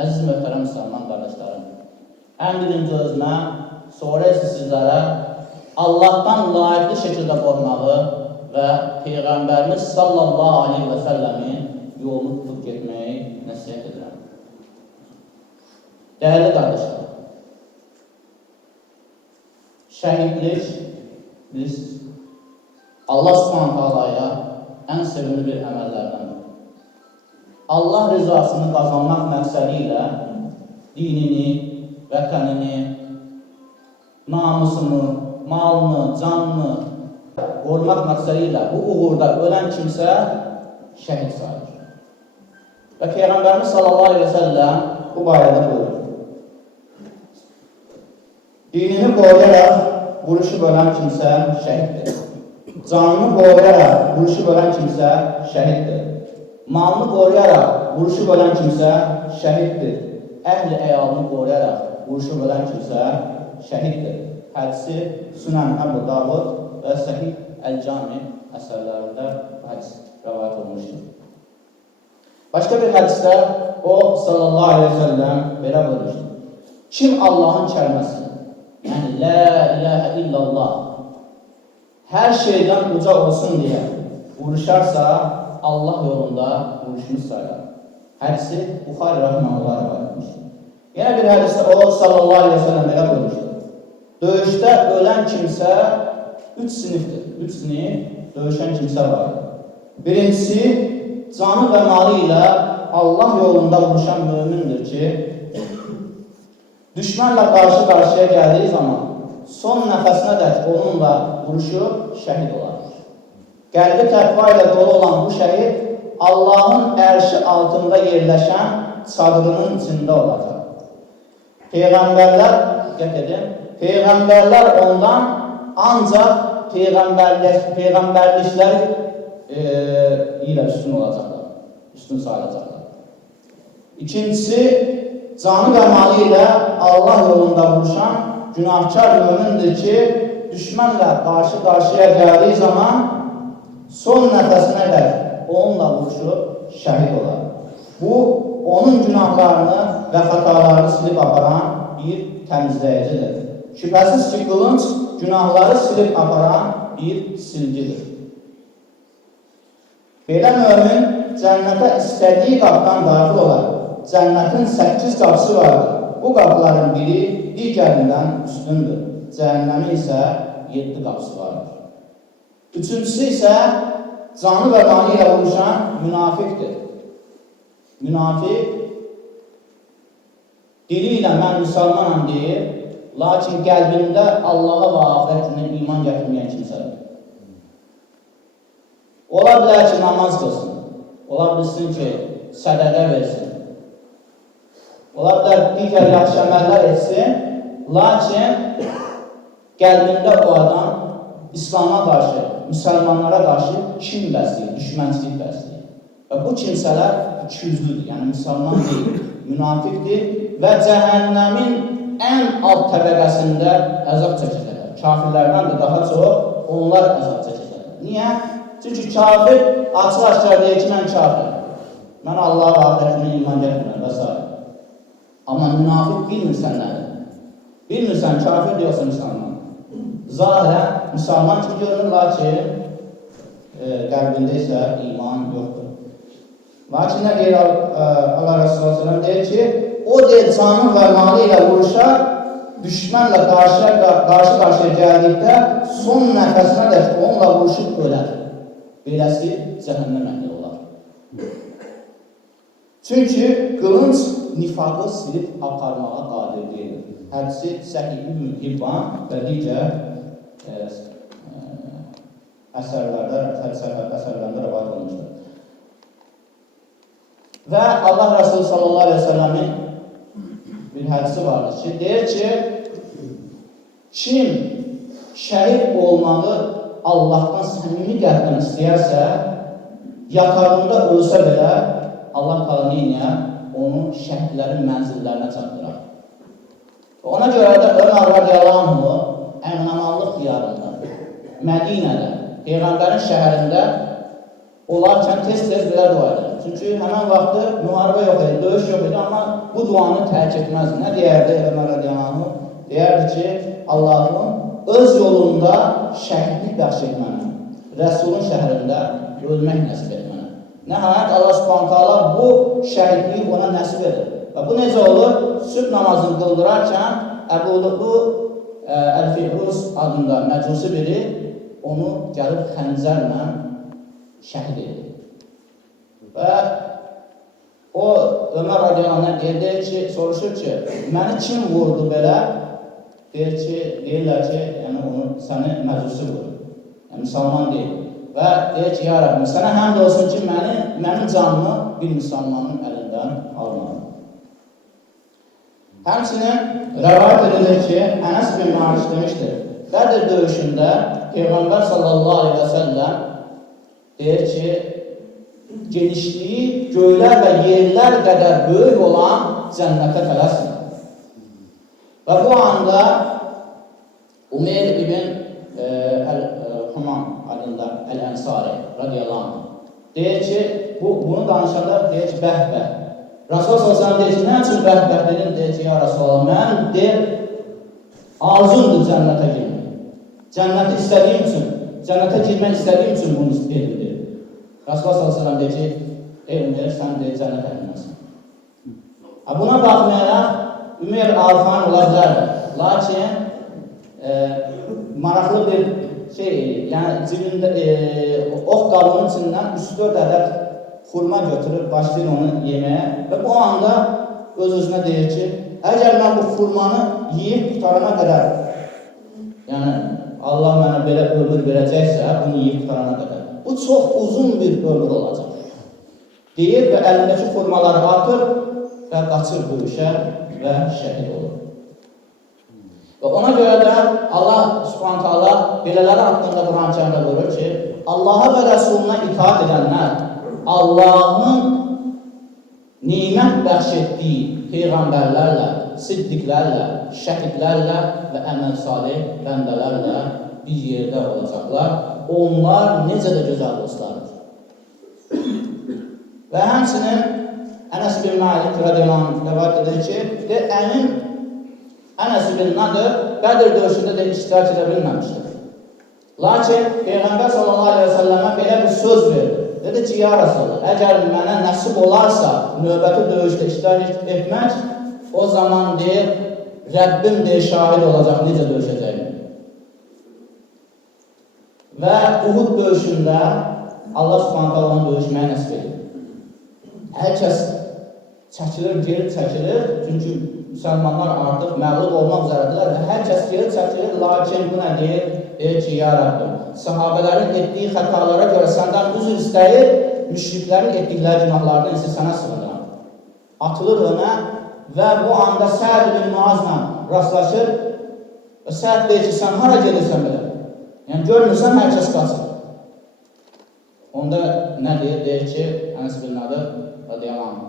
Əziz möhtərəm müsəlman qardaşlarım, ən birinci özümə, sonra isə sizlərə Allahdan layiqli şəkildə qormağı və Peyğəmbərimiz sallallahu aleyhi və səlləmin yolunu tutub getməyi nəsiyyət edirəm. Dəyərli qardaşlar, şəhidlik biz Allah subhanahu ta'alaya ən sevimli bir əməllərdəndir. Allah rızasını qazanmaq məqsədi ilə dinini, vətənini, namusunu, malını, canını qorumaq məqsədi ilə bu uğurda ölən kimsə şəhid sayılır. Və Peyğəmbərimiz sallallahu aleyhi və səlləm bu barədə buyurur. Dinini qoruyaraq vuruşub ölən kimsə şəhiddir. Canını qoruyaraq vuruşub ölən kimsə şəhiddir. Malını qoruyaraq vuruşub ölən kimsə şəhiddir. Əhli əyalını qoruyaraq vuruşub ölən kimsə şəhiddir. Hədisi Sunan Əbu Davud və Səhih Əl-Cami əsərlərində hədis rəvayət olmuşdur. Başqa bir hədisdə o sallallahu aleyhi və səlləm belə buyurmuşdur. Kim Allahın kəlməsini, yəni la ilahə illallah, hər şeydən uca olsun deyə vuruşarsa, Allah yolunda vuruşmuş sayılar. Hədisi Buxari rəhməhullah rəvayət etmişdir. Yenə bir hədisdə o sallallahu aleyhi və səlləm belə buyurmuşdur. Döyüşdə ölən kimsə 3 sinifdir. 3 sinif döyüşən kimsə var. Birincisi, canı və malı ilə Allah yolunda vuruşan mömindir ki, düşmənlə qarşı-qarşıya gəldiyi zaman son nəfəsinə dək onunla vuruşub şəhid olar. Qəlbi təqva ilə dolu olan bu şəhid Allahın ərşi altında yerləşən çadırının içində olacaq. Peyğəmbərlər ondan ancaq peyğəmbərliklər ilə üstün olacaqlar, üstün sayılacaqlar. İkincisi, canı və malı ilə Allah yolunda vuruşan günahkar mömindir ki, düşmənlə qarşı-qarşıya gəldiyi zaman son nəfəsinə qədər onunla vuruşub şəhid olar. Bu, onun günahlarını və xətalarını silib aparan bir təmizləyicidir. Şübhəsiz ki, qılınc günahları silib aparan bir silgidir. Belə mömin cənnətə istədiyi qapıdan daxil olar. Cənnətin 8 qapısı vardır. Bu qapıların biri digərindən üstündür. Cəhənnəmin isə 7 qapısı vardır. Üçüncüsü isə canı və malı ilə vuruşan münafiqdir. Münafiq dili ilə mən müsəlmanam deyir, lakin qəlbində Allaha və axirətinə iman gətirməyən kimsədir. Ola bilər ki, namaz qılsın, ola bilsin ki, sədəqə versin, ola bilər digər yaxşı əməllər etsin, lakin qəlbində o adam İslama qarşı, müsəlmanlara qarşı kin bəsləyir, düşmənçilik bəsləyir. Və bu kimsələr ikiyüzlüdür, yəni müsəlman deyil, münafiqdir və cəhənnəmin ən alt təbəqəsində əzab çəkəcəklər. Kafirlərdən də daha çox onlar əzab çəkəcəklər. Niyə? Çünki kafir açıq-açıq deyir ki, mən kafir. Mən Allaha və axirətinə iman gətirmirəm və s. Amma münafiq bilmirsən nədir? Bilmirsən kafir deyilsə müsəlman. Zahirən müsəlman kimi görünür, lakin qəlbində isə iman yoxdur. Lakin nə deyir Allah Resulü s.ə.v deyir ki, o deyir canı və malı ilə vuruşar, düşmənlə qarşı-qarşıya gəldikdə son nəfəsinə də onunla vuruşub ölər. Beləsi cəhənnəm əhli olar. Çünki qılınc nifaqı silib aparmağa qadir deyil. Hədisi Səhih İbn Hibban və digər əsərlərdə rəvayət olmuşdur. Və Allah Resulü sallallahu aleyhi ve sellemin bir hədisi vardır ki, deyir ki, kim şəhid olmağı Allahdan səmimi qəlbdən istəyərsə, yatağında ölsə belə, Allah qaliniyə onu şəhidlərin mənzillərinə çatdırar. Ona görə də Ömər radiyallahu anhu əmin-amanlıq diyarında, Mədinədə, Peyğəmbərin şəhərində olarkən tez-tez belə dua edir. Çünki həmən vaxtı müharibə yox idi, döyüş yox idi, amma bu duanı tərk etməzdi. Nə deyərdi Ömər radiyallahu anh? Deyərdi ki, Allah'ın öz yolunda şəhidlik bəxş etməni, Rəsulun şəhərində ölmək nəsib etməni. Nəhayət Allah subhanahu taala bu şəhidliyi ona nəsib edir. Və bu necə olur? Sübh namazını qıldırarkən Əbu Əl-Fihruz adında məcusi biri onu gəlib xəncərlə şəhid edir. Və o Ömər radiyallahu anh deyir ki, soruşur ki, məni kim vurdu belə? Deyirlər ki, yəni onu səni məcusi vurur. Yəni müsəlman deyil. Və deyir ki, ya Rəbbim, sənə həmd olsun ki, mənim canımı bir müsəlmanın əlindən almadı. Həmçinin rəvayət edilir ki, Ənəs bin Malik demişdir. Bədr döyüşündə Peyğəmbər sallallahu aleyhi və səlləm deyir ki, genişliyi göylər və yerlər qədər böyük olan cənnətə tələsin. Və bu anda Umeyr ibn Humam adında Əl-Ənsari radiyallahu anh deyir ki, bunu danışanda deyir ki, bəh-bəh. Rasulullah s.ə.v deyir ki, nə üçün bəh-bəh dedin? Deyir ki, ya Rasulullah, mən deyir, arzumdur cənnətə girmək. Cənnəti istədiyim üçün, cənnətə girmək istədiyim üçün bunu dedim, deyir. Rasulullah s.ə.v deyir ki, ey Umeyr, sən deyir, cənnətə girməsin. Buna baxmayaraq, Ümeyr arifan ola bilərdir. Lakin maraqlı bir şey, yəni cibində ox qabının içindən 3-4 ədəd xurma götürüb başlayır onu yeməyə və bu anda öz-özünə deyir ki, əgər mən bu xurmanı yiyib tutarana qədər, yəni Allah mənə belə ömür verəcəksə, bunu yiyib tutarana qədər, bu çox uzun bir ömür olacaq. Deyir və əlindəki xurmaları atır və qaçır bu işə və şəhid olur. Və ona görə də Allah subhanahu ta'ala belələri haqqında Quran-Kərimdə buyurur ki, Allaha və Rəsuluna itaat edənlər Allahın nimət bəxş etdiyi peyğəmbərlərlə, siddiqlərlə, şəhidlərlə və əməl salih bəndələrlə bir yerdə olacaqlar. Onlar necə də gözəl dostlardır. Və həmçinin Ənəs bin Malik radiyallahu anh rəvayət edir ki, əmim Ənəs bin Nadir Bədr döyüşündə də iştirak edə bilməmişdir. Lakin Peyğəmbər sallallahu aleyhi və səlləmə belə bir söz verdi. Dedi ki, ya Rasulullah, əgər mənə nəsib olarsa növbəti döyüşdə iştirak etmək, o zaman deyir, Rəbbim deyir, şahid olacaq, necə döyüşəcəyim. Və Uhud döyüşündə Allah subhanahu ta'ala döyüşməyə nəsib edir. Hər kəs çəkilir, geri çəkilir, çünki müsəlmanlar artıq məğlub olmaq üzərədirlər və hər kəs geri çəkilir, lakin bu nə deyir? Deyir ki, ya Rəbbim, sahabələrin etdiyi xətalara görə səndən üzr istəyir, müşriklərin etdikləri günahlardan isə sənə sığınıram. Atılır önə və bu anda Səd bin Muazla rastlaşır və Səd deyir ki, sən hara gedirsən belə? Yəni, görmürsən, hər kəs qaçır. Onda nə deyir? Deyir ki, Ənəs bin Nadir radiyallahu anh.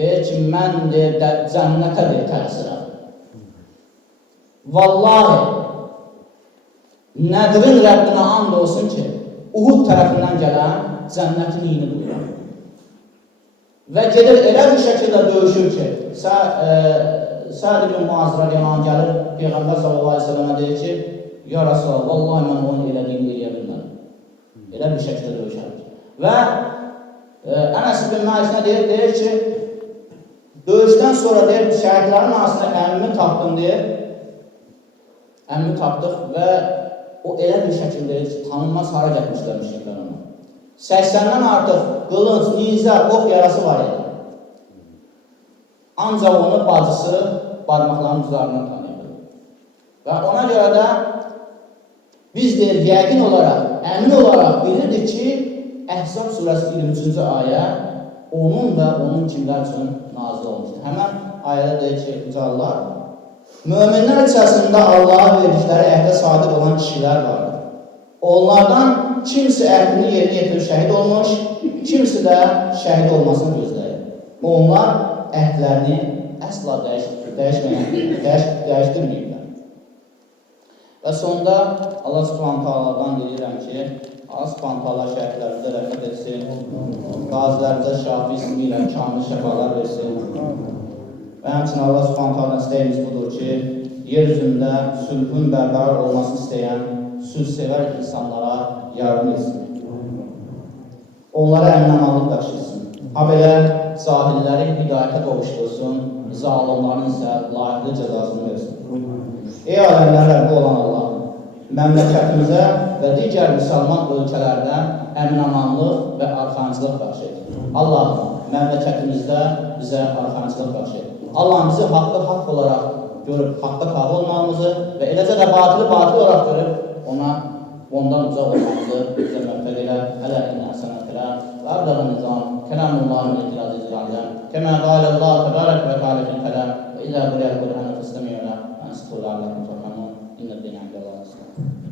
Deyir ki, mən deyir, cənnətə deyir, təsirəm. Vallahi, Nədirin Rəbbinə and olsun ki, Uhud tərəfindən gələn cənnətin iyini buyuram. Və gedir elə bir şəkildə döyüşür ki, Səd ibn Muaz radiyallahu anh gəlir, Peyğəmbər sallallahu aleyhi ve sellemə deyir ki, ya Rasulullah, vallahi mən onun elədiyini eləyə bilmədim. Elə bir şəkildə döyüşər. Və Ənəs ibn Malik nə deyir? Deyir ki, döyüşdən sonra deyir, şəhidlərin arasında əmmimi tapdım deyir. Əmmimi tapdıq və o elə bir şəkildə deyir ki, tanınmaz hara gəlmişlər ona. 80-dən artıq qılınc, nizə, ox yarası var idi. Ancaq onu bacısı barmaqlarının üzərindən tanıyırdı. Və ona görə də biz deyir, yəqin olaraq, əmin olaraq bilirdik ki, Əhzab surəsi 23-cü ayə onun və onun kimlər üçün nazil olmuşdur. Həmən ayədə deyir ki, Allah, möminlər içərisində Allah'a verdikləri əhdə sadiq olan kişilər vardır. Onlardan kimisi əhdini yerinə yetirib şəhid olmuş, kimisi də şəhid olmasını gözləyir. Onlar əhdlərini əsla dəyişdirməyirlər. Və sonda Allah subhanahu ta'aladan deyirəm ki, Allah Subhanahu taala şəhidlərimizə rəhmət etsin. Qazilərimizə şafi ismi ilə kamil şəfalar versin. Və həmçinin Allah Subhanahu taala istəyimiz budur ki, yer üzündə sülhün bərqərar olmasını istəyən sülhsevər insanlara yardım etsin. Onlara əmin-amanlıq bəxş etsin. Ha belə cahilləri hidayətə qovuştursun, zalimlərin isə layiqli cəzasını versin. Ey aləmlər Rəbbi olan Allah, məmləkətimizə və digər müsəlman ölkələrdə əmin-amanlıq və arxancılıq bəxş et. Allah, məmləkətimizdə bizə arxancılıq bəxş et. Allah bizi haqqı haqq olaraq görüb, haqqa tabi olmamızı və eləcə də batılı batıl olaraq görüb, ondan uzaq olmamızı bizə məvfəq elə, hələ inə sənətələ və əbləğin nizam, kələmullahın etiraz edirəm. Kəmə qaləllâh təbərək və qalifin kələm və izə quriyyə qur'anı fıstəmiyyə və ənsiqullah ləkum tərhamun, innə dinə əmdəllah.